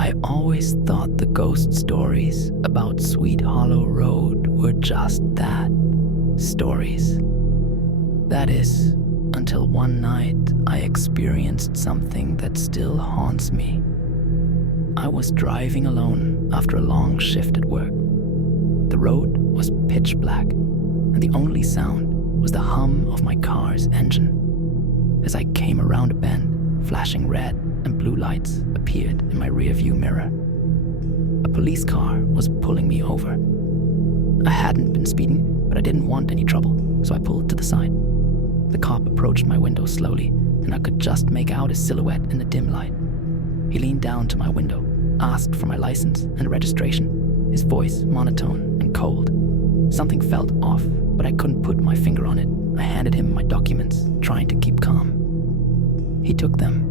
I always thought the ghost stories about Sweet Hollow Road were just that, stories. That is, until one night I experienced something that still haunts me. I was driving alone after a long shift at work. The road was pitch black, and the only sound was the hum of my car's engine. As I came around a bend, flashing red and blue lights appeared in my rearview mirror. A police car was pulling me over. I hadn't been speeding, but I didn't want any trouble, so I pulled to the side. The cop approached my window slowly, and I could just make out his silhouette in the dim light. He leaned down to my window, asked for my license and registration, his voice monotone and cold. Something felt off, but I couldn't put my finger on it. I handed him my documents, trying to keep calm. He took them,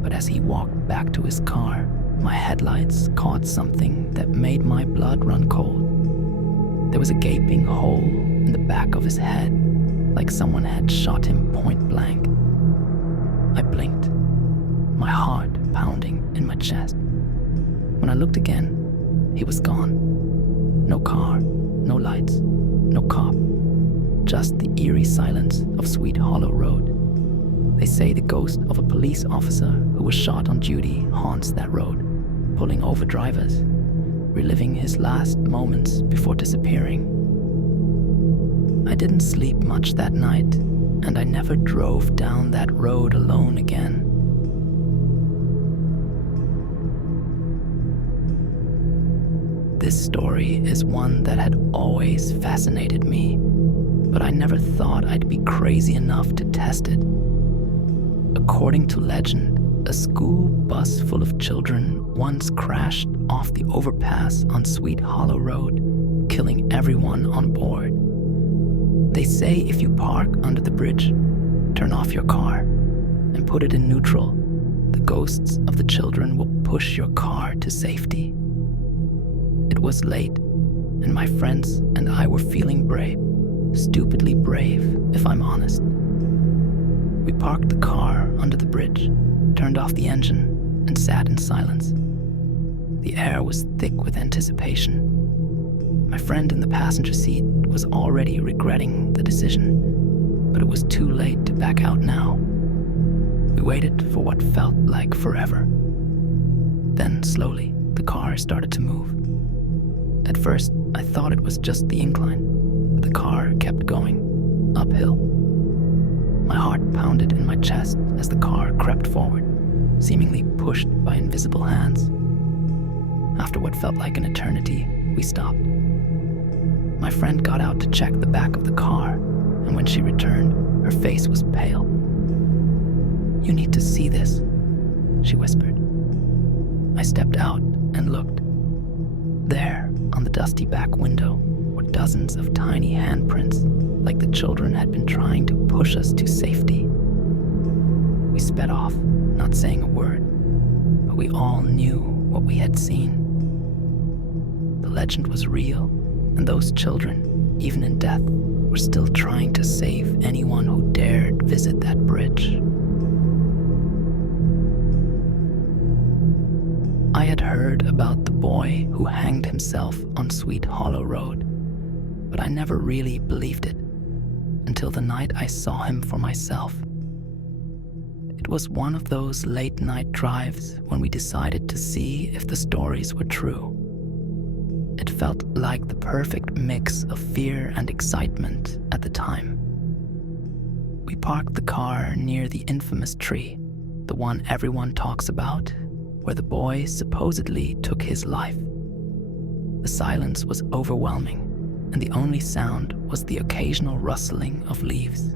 but as he walked back to his car, my headlights caught something that made my blood run cold. There was a gaping hole in the back of his head, like someone had shot him point blank. I blinked, my heart pounding in my chest. When I looked again, he was gone. No car, no lights, no cop, just the eerie silence of Sweet Hollow Road. They say the ghost of a police officer who was shot on duty haunts that road, pulling over drivers, reliving his last moments before disappearing. I didn't sleep much that night, and I never drove down that road alone again. This story is one that had always fascinated me, but I never thought I'd be crazy enough to test it. According to legend, a school bus full of children once crashed off the overpass on Sweet Hollow Road, killing everyone on board. They say if you park under the bridge, turn off your car, and put it in neutral, the ghosts of the children will push your car to safety. It was late, and my friends and I were feeling brave, stupidly brave, if I'm honest. We parked the car under the bridge, turned off the engine, and sat in silence. The air was thick with anticipation. My friend in the passenger seat was already regretting the decision, but it was too late to back out now. We waited for what felt like forever. Then, slowly, the car started to move. At first, I thought it was just the incline, but the car kept going, uphill. My heart pounded in my chest as the car crept forward, seemingly pushed by invisible hands. After what felt like an eternity, we stopped. My friend got out to check the back of the car, and when she returned, her face was pale. "You need to see this," she whispered. I stepped out and looked. There, on the dusty back window, were dozens of tiny handprints, like the children had been trying to push us to safety. We sped off, not saying a word, but we all knew what we had seen. The legend was real, and those children, even in death, were still trying to save anyone who dared visit that bridge. I had heard about the boy who hanged himself on Sweet Hollow Road, but I never really believed it until the night I saw him for myself. It was one of those late-night drives when we decided to see if the stories were true. It felt like the perfect mix of fear and excitement at the time. We parked the car near the infamous tree, the one everyone talks about, where the boy supposedly took his life. The silence was overwhelming, and the only sound was the occasional rustling of leaves.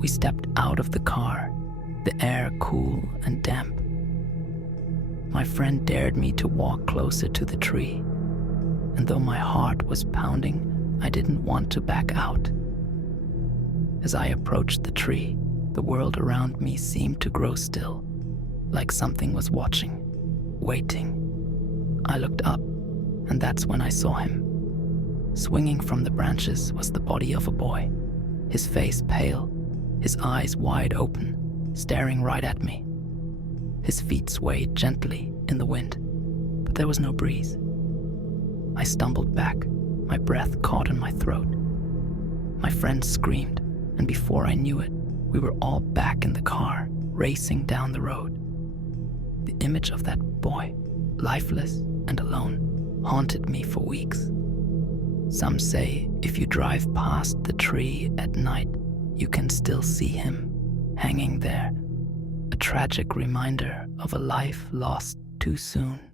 We stepped out of the car, the air cool and damp. My friend dared me to walk closer to the tree, and though my heart was pounding, I didn't want to back out. As I approached the tree, the world around me seemed to grow still, like something was watching, waiting. I looked up, and that's when I saw him. Swinging from the branches was the body of a boy, his face pale, his eyes wide open, staring right at me. His feet swayed gently in the wind, but there was no breeze. I stumbled back, my breath caught in my throat. My friend screamed, and before I knew it, we were all back in the car, racing down the road. The image of that boy, lifeless and alone, haunted me for weeks. Some say if you drive past the tree at night, you can still see him hanging there, a tragic reminder of a life lost too soon.